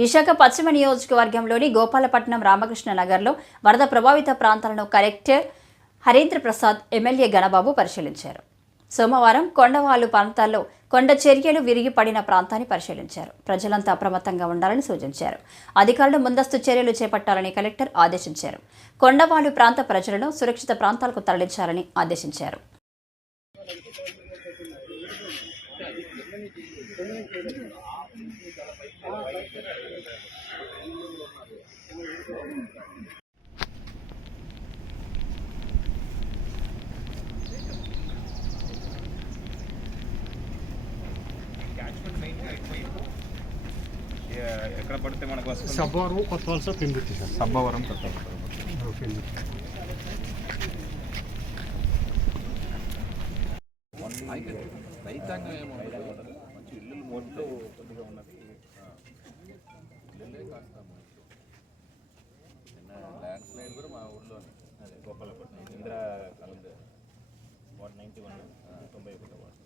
విశాఖ పశ్చిమ నియోజకవర్గంలోని గోపాలపట్నం రామకృష్ణ నగర్లో వరద ప్రభావిత ప్రాంతాలను కలెక్టర్ హరీంద్ర ప్రసాద్ ఎమ్మెల్యే గణబాబు పరిశీలించారు. సోమవారం కొండవాలు ప్రాంతాల్లో కొండ చర్యలు విరిగి పడిన ప్రాంతాన్ని పరిశీలించారు. ప్రజలంతా అప్రమత్తంగా ఉండాలని సూచించారు. అధికారులు ముందస్తు చర్యలు చేపట్టాలని కలెక్టర్ ఆదేశించారు. కొండవాలు ప్రాంత ప్రజలను సురక్షిత ప్రాంతాలకు తరలించాలని ఆదేశించారు. ఎక్కడ పడితే మనకు వస్తుంది. సబ్బవరం కొత్త వలస పెందుర్తి సార్ సబ్బవరం కొత్త పెందుర్తి రైతాంగం ఏమో మంచి ఇల్లు మొదలు కొద్దిగా ఉన్నది ఇల్లులే కాస్త మంచి. నిన్న ల్యాండ్ స్లైడ్ కూడా మా ఊర్లోనే అదే Gopalapatnam Indira Kalanda ward ninety one తొంభై ఒకటో వార్డు.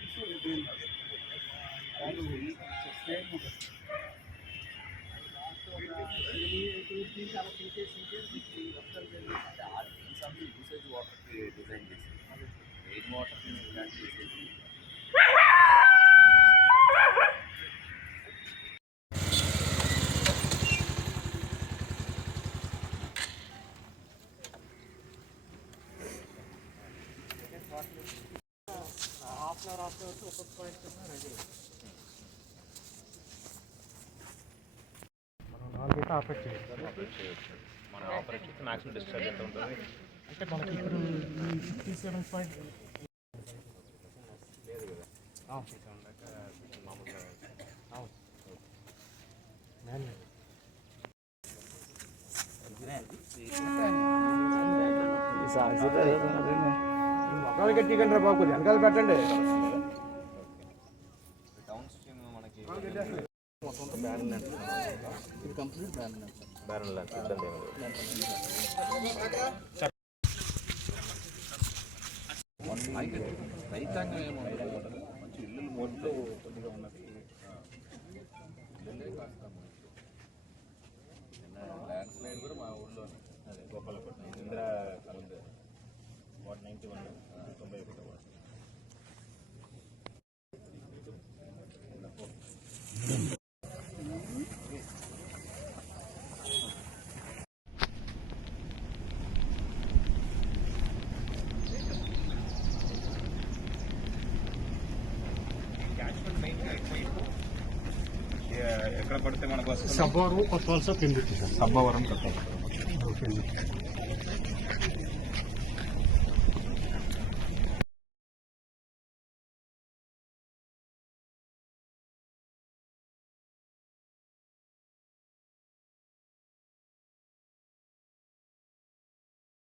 డిజైన్ చేసి రెయిన్ వాటర్ ఇలాంటి చేసేది half an hour half an hour ఒక్కొక్క పాయింట్ రెడీ మనం నాలుగైతే ఆపరేట్ చేయాలి చేయొచ్చు మనం ఆపరేట్ చేస్తే మ్యాక్సిమం డిశ్చార్జ్ ఎంత ఉంటుంది అంటే మనకి ఇప్పుడు ఫిఫ్టీ సెవెన్ పాయింట్ మొక్కలు గట్టికండి రా బాబు వెనకాల పెట్టండి డౌన్ స్ట్రీమ్ మనకి బ్యారల్ ల్యాండ్ ఇబ్బంది ఏమి లేదు రైతాంగం ఏమో మంచి ఇల్లు మొదలు కొద్దిగా ఉన్నది ఇల్లులే కాస్త మంచి. నిన్న ల్యాండ్ స్లైడ్ కూడా మా ఊర్లోనే అదే Gopalapatnam Indira Kalanda ward ninety one తొంభై ఒకటో వార్డు ఎక్కడ పడితే మనకు వస్తుంది సబ్బవరం కొత్త వలస పెందుర్తి సార్ సబ్బవరం కొత్త